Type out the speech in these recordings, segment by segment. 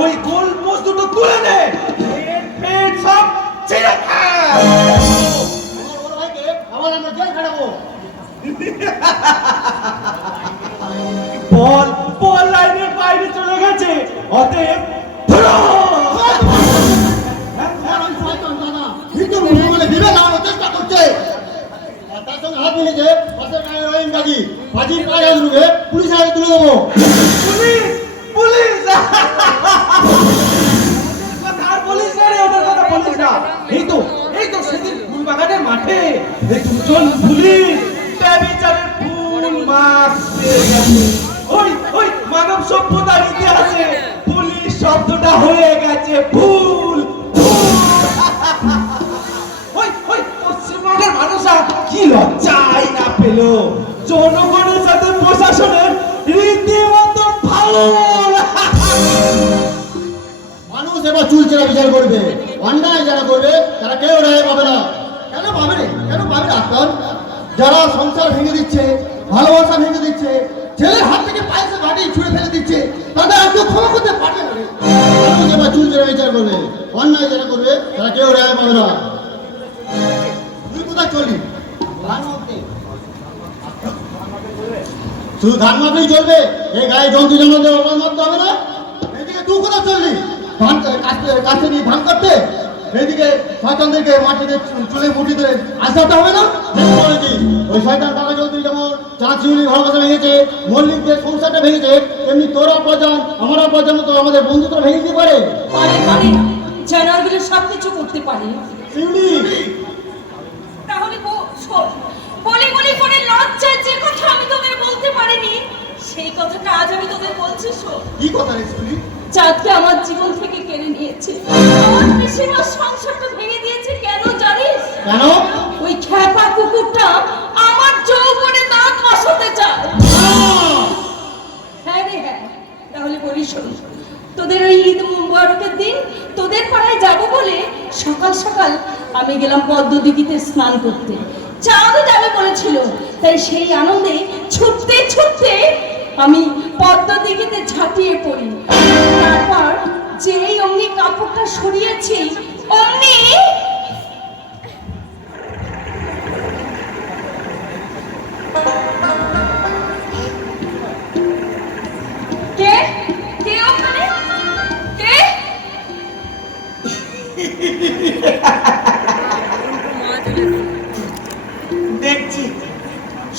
ওই goal post দুটো তুলে নে, পেট সব ছিঁড়ে খা। ওর ভাইকে আবার আমরা জেল খাটাবো। বল বল লাইনের বাইরে চলে গেছে, অতএব ধরো। কিন্তু বলে দিবে না, চেষ্টা করছে। তার সঙ্গে হাত মিলেছে পাশের গায়ে রহিম গাজী, বাজির পায়ে হাত ঢুকে পুলিশের হাতে তুলে দেবো। পুলিশ পুলিশ আর পুলিশ না রে, ওদের কথা বলিস না। এই তো সেদিন ফুলবাগানের মাঠে এই দুজন পুলিশ ব্যভিচারের ফুল মারতে গেছে। ওই মানব সভ্যতার ইতিহাসে পুলিশ শব্দটা হয়ে গেছে ফুল। ওই পশ্চিমবঙ্গের মানুষরা কি লজ্জাই না পেল, জনগণের সাথে প্রশাসনের রীতিমতো ভালো। মানুষ এবার চুলচেরা বিচার করবে, অন্যায় যারা করবে তারা কেউ রেহাই পাবে না। কেন পাবে না? কেন পাবে না? আপনার যারা সংসার ভেঙে দিচ্ছে, ভালোবাসা ভেঙে দিচ্ছে, ছেলের হাত থেকে পয়সা বাড়ি ছুঁড়ে ফেলে দিচ্ছে, তাদের আর কেউ ক্ষমা করতে পারবে না। মানুষ এবার চুলচেরা বিচার করবে, অন্যায় যারা করবে তারা কেউ রেহাই পাবে না। তুই কোথায় চললি? শুধু ধান মাপেই চলবে? এই গায়ে জন্তু জানোয়ারদের অপমান মাপতে হবে না? এদিকে তুই কোথায় চললি? কাছে নিয়ে ধান কাটতে, এদিকে শয়তানদেরকে মাটিতে চুলে মুঠি ধরে আসাতে হবে না? ওই শয়তান টাকা চলতি যেমন চাঁচিউলি ভালোবাসা ভেঙেছে, মল্লিকদের সংসারটা ভেঙেছে, তেমনি তোরা অপরজন আমার অপরজন তো আমাদের বন্ধুত্ব ভেঙে দিতে পারে। পারে জানোয়ারগুলো সবকিছু করতে পারে। শিউলি তাহলে বলি করে লজ্জায় যে কথা আমি তোদের বলতে পারিনি, সেই কথাটা আজ আমি তোদের বলছি। কি কথা রে শিউলি? চাঁদকে আমার জীবন থেকে কেড়ে নিয়েছে, আমার পিসিমার সংসারটা ভেঙে দিয়েছে। কেন জানিস? কেন? ওই খ্যাপা কুকুরটা আমার যৌবনে দাঁত কষাতে চায়। হ্যাঁ রে হ্যাঁ। তাহলে বলি শোন, তোদের ওই ঈদ মুবারকের দিন তোদের পাড়ায় যাব বলে সকাল সকাল আমি গেলাম পদ্মদিঘিতে স্নান করতে। চাঁদও যাবে বলেছিল, তাই সেই আনন্দে ছুটতে ছুটতে আমি পদ্মদিঘিতে ঝাঁপিয়ে পড়ি। তারপর যেই অমনি কাপড়টা সরিয়েছি, অমনি কে কে ওখানে কে? দেখছি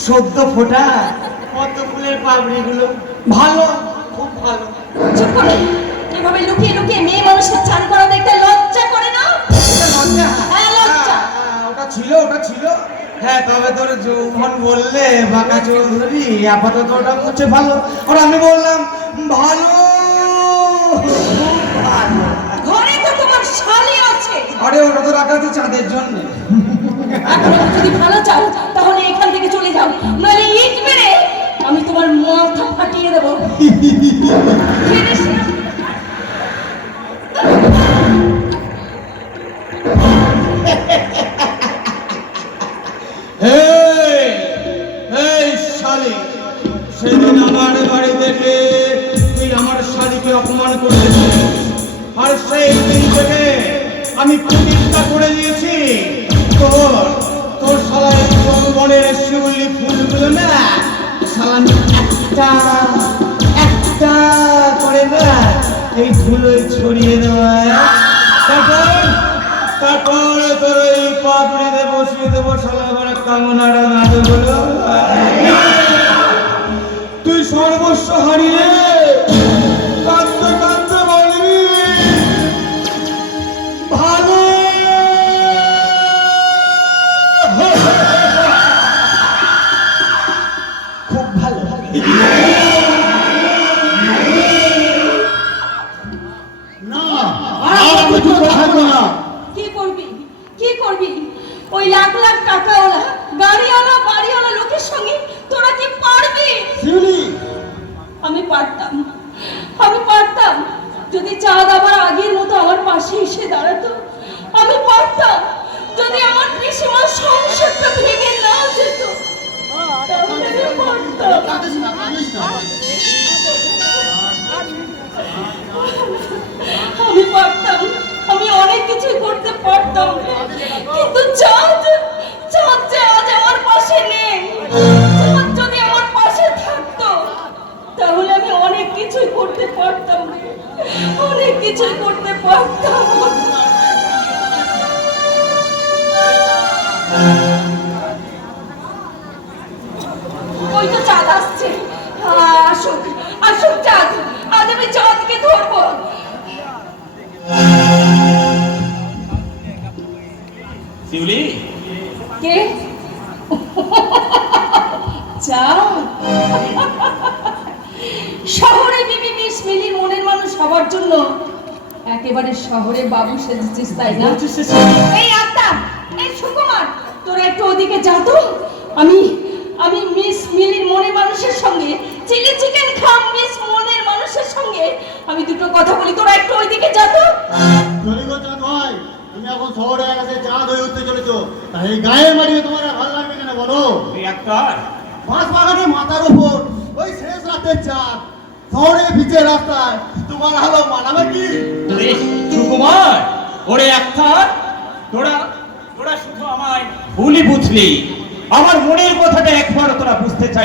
সদ্য ফোটা পদ্ম ফুলের পাপড়িগুলো ভালো, খুব ভালো। চুপ করো। এভাবে লুকিয়ে লুকিয়ে মেয়ে মানুষের চান করা দেখতে লজ্জা করে না? লজ্জা? হ্যাঁ লজ্জা। ওটা ছিল। হ্যাঁ, তবে তোর যৌবন বললে বাঁকা চৌধুরী আপাতত ওটা মুছে ভালো। আর আমি বললাম ভালো। ঘরে তো তোমার শালি আছে। আরে ওটা তো রাখা আছে চাঁদের জন্য। এখন যদি ভালো চাও তাহলে এখান থেকে চলে যাও, নইলে ইট মেরে আমি তোমার মাথা ফাটিয়ে দেবো। সেদিন আমার বাড়িতে তুই আমার শালীকে অপমান করেছিস, আর সেই দিন থেকে আমি প্রতিজ্ঞা করে দিয়েছি তোর শালা বনের শিউলি ফুলগুলো না শালা একটা করে না এই ধুলোয় ছড়িয়ে দেওয়া। তারপর তোর এই পাপড়িতে বসিয়ে দেবো শালা বড় কামনারা না দেবো। তুই সর্বস্ব হারিয়ে কাঁদতে কাঁদতে বলবি ভালো। খুব ভালো। কি করবি ওই লাখ লাখ টাকাওয়ালা বাড়িওয়ালা লোকের সঙ্গে তোরা কি পারবি? আমি পারতাম যদি চাঁদ আবার আগের মতো আমার পাশে এসে দাঁড়াতো। আমি পারতাম যদি আমার পিসিমার সংসারটা ভেঙে না যেত। তাহলে আমি পারতাম। পারতাম রে। কিন্তু চাঁদ চাঁদ যে আজ আমার পাশে নেই, চাঁদ যদি আমার পাশে থাকতো তাহলে আমি অনেক কিছুই করতে পারতাম রে, অনেক কিছুই করতে পারতাম। ওই তো চাঁদ আসছে, আসুক আসুক চাঁদ, আজ আমি চাঁদকে ধরবো। শিউলি, কে? চাঁদ। শহরে বিবি মিস মিলির মনের মানুষ হবার জন্য একেবারে শহরে বাবু সেজেছিস, তাই না? এই আত্মা, এই সুকুমার, তোরা একটু ওদিকে যা তো। আমি আমি মিস মিলির মনের মানুষের সঙ্গে চিলি চিকেন খাম মিস মনের মানুষের সঙ্গে আমি দুটো কথা বলি, তোরা একটু ওইদিকে যা তো। চলে গো চাঁদ ভাই, তুমি এখন শহরে এসে চাঁদ হয়ে উঠতে চলেছো, তাই এই গায়ের মাটিতে তোমার আর ভালো লাগবে কেন বলো? এই আক্তার, বাঁশ বাগানে মাথার উপর ওই শেষ রাতের চাঁদ, শহরে ভিজে রাস্তায় তোমার আলো মানাবে কি? ওরে সুকুমার, ওরে আক্তার, তোরা তোরা শুধু আমায় ভুলই বুঝলি, আমার মনের কথাটা একবারও তোরা বুঝতে চাই